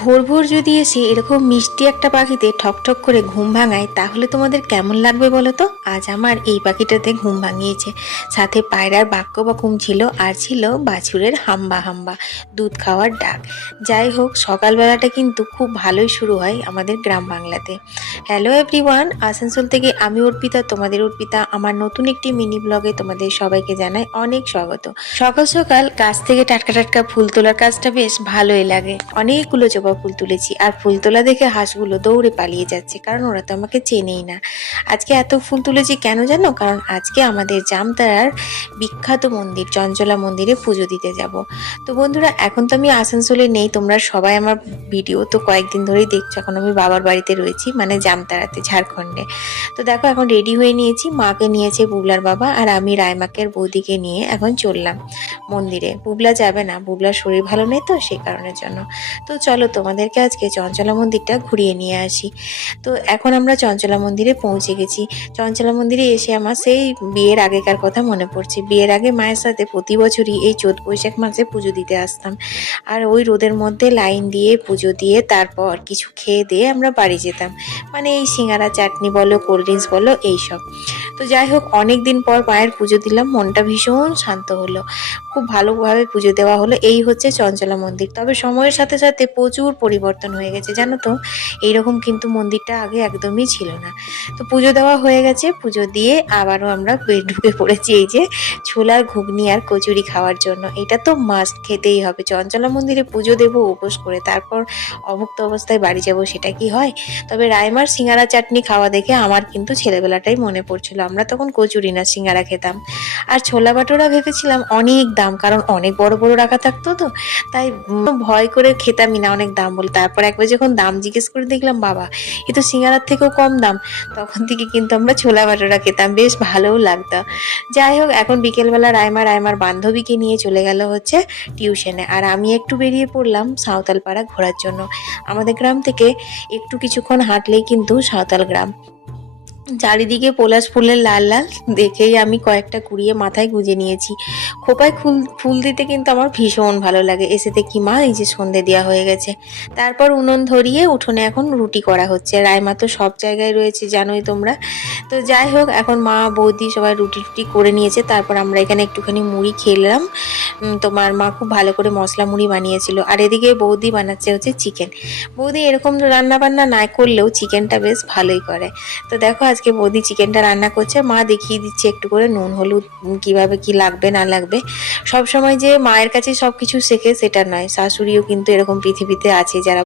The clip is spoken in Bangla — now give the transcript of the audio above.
ভোর ভোর যদি এসে এরকম মিষ্টি একটা পাখিতে ঠকঠক করে ঘুম ভাঙায় তাহলে তোমাদের কেমন লাগবে বলো তো। আজ আমার এই পাখিটাতে ঘুম ভাঙিয়েছে। সাথে পায়রার বাক্য বকুম ছিল, আর ছিল বাছুরের হাম্বা হাম্বা দুধ খাওয়ার ডাক। যাই হোক, সকালবেলাটা কিন্তু খুব ভালোই শুরু হয় আমাদের গ্রাম বাংলাতে। হ্যালো এভরিওয়ান, আসানসোল থেকে আমি অর্পিতা, তোমাদের অর্পিতা আমার নতুন একটি মিনি ব্লগে তোমাদের সবাইকে জানাই অনেক স্বাগত। সকাল সকাল গাছ থেকে টাটকা টাটকা ফুল তোলার কাজটা বেশ ভালোই লাগে। অনেকগুলো জবা ফুল তুলেছি, আর ফুল তোলা দেখে হাঁসগুলো দৌড়ে পালিয়ে যাচ্ছে, কারণ ওরা তো আমাকে চেনেই না। আজকে এত ফুল তুলেছি কেন জানো? কারণ আজকে আমাদের জামতারার বিখ্যাত মন্দির চঞ্চলা মন্দিরে পুজো দিতে যাব। তো বন্ধুরা, এখন তো আমি আসানসোলে নেই, তোমরা সবাই আমার ভিডিও তো কয়েকদিন ধরেই দেখছো। এখন আমি বাবার বাড়িতে রয়েছি, মানে জামতারাতে, ঝাড়খণ্ডে। তো দেখো, এখন রেডি হয়ে নিয়েছি, মাকে নিয়েছে বুবলার বাবা, আর আমি রায়মাকের বৌদিকে নিয়ে এখন চললাম মন্দিরে। বুবলা যাবে না, বুবলার শরীর ভালো নেই তো, সেই কারণের জন্য। তো চলো তোমাদেরকে আজকে চঞ্চলা মন্দিরটা ঘুরিয়ে নিয়ে আসি। তো এখন আমরা চঞ্চলা মন্দিরে পৌঁছে গেছি। চঞ্চলা মন্দিরে এসে আমার সেই বিয়ের আগেকার কথা মনে পড়ছে। বিয়ের আগে মায়ের সাথে প্রতি বছরই এই চৈত বৈশাখ মাসে পুজো দিতে আসতাম। আর ওই রোদের মধ্যে লাইন দিয়ে পুজো দিয়ে তারপর কিছু খেয়ে দিয়ে আমরা বাড়ি যেতাম। মানে এই সিঙ্গারা চাটনি বলো, কোল্ড ড্রিঙ্কস বলো, এইসব। তো যাই হোক, অনেক দিন পর মায়ের পুজো দিলাম, মনটা ভীষণ শান্ত হলো। খুব ভালোভাবে পুজো দেওয়া হলো। এই হচ্ছে চঞ্চলা মন্দির। তবে সময়ের সাথে সাথে প্রচুর পরিবর্তন হয়ে গেছে, জানো তো। এইরকম কিন্তু মন্দিরটা আগে একদমই ছিল না। তো পুজো দেওয়া হয়ে গেছে, পুজো দিয়ে আবারও আমরা ঢুকে পড়েছি এই যে ছোলার ঘুগনি আর কচুরি খাওয়ার জন্য। এটা তো মাস্ট, খেতেই হবে। চঞ্চলা মন্দিরে পুজো দেবো উপোস করে, তারপর অভুক্ত অবস্থায় বাড়ি যাব, সেটা কি হয়? তবে রাইমার সিঙ্গারা চাটনি খাওয়া দেখে আমার কিন্তু ছেলেবেলাটাই মনে পড়ছিল। আমরা তখন কচুরি না সিঙ্গারা খেতাম। আর ছোলা বাটোরা ভেবেছিলাম অনেক দাম, কারণ অনেক বড় বড় রাখা থাকতো তো, তাই ভয় করে খেতামই না, অনেক দাম বলে। তারপর একবার যখন দাম জিজ্ঞেস করে দেখলাম, বাবা এ তো সিঙ্গারার থেকেও কম দাম, তখন থেকে কিন্তু আমরা ছোলা বাটোরা খেতাম, বেশ ভালোও লাগতো। যাই হোক, এখন বিকেলবেলা রাইমার বান্ধবীকে নিয়ে চলে গেল হচ্ছে টিউশনে, আর আমি একটু বেরিয়ে পড়লাম সাঁওতাল পাড়া ঘোরার জন্য। আমাদের গ্রাম থেকে একটু কিছুক্ষণ হাঁটলেই কিন্তু সাঁওতাল গ্রাম। চারিদিকে পলাশ ফুলের লাল লাল দেখেই আমি কয়েকটা কুড়িয়ে মাথায় গুঁজে নিয়েছি। খোপায় ফুল ফুল দিতে কিন্তু আমার ভীষণ ভালো লাগে। এসে দেখি মা এই যে সন্ধে দেওয়া হয়ে গেছে। তারপর উনুন ধরিয়ে উঠোনে এখন রুটি করা হচ্ছে। রাইমা তো সব জায়গায় রয়েছে, জানোই তোমরা। তো যাই হোক, এখন মা বৌদি সবাই রুটি টুটি করে নিয়েছে। তারপর আমরা এখানে একটুখানি মুড়ি খেলাম। তোমার মা খুব ভালো করে মশলা মুড়ি বানিয়েছিল। আর এদিকে বৌদি বানাচ্ছে হচ্ছে চিকেন। বৌদি এরকম রান্না বান্না না করলেও চিকেনটা বেশ ভালোই করে। তো দেখো, আজকে বৌদি চিকেনটা রান্না করছে, মা দেখিয়ে দিচ্ছে একটু করে নুন হলুদ কিভাবে কি লাগবে না লাগবে। সব সময় যে মায়ের কাছে সবকিছু শেখে সেটা নয়, শাশুড়িও কিন্তু এরকম পৃথিবীতে আছে যারা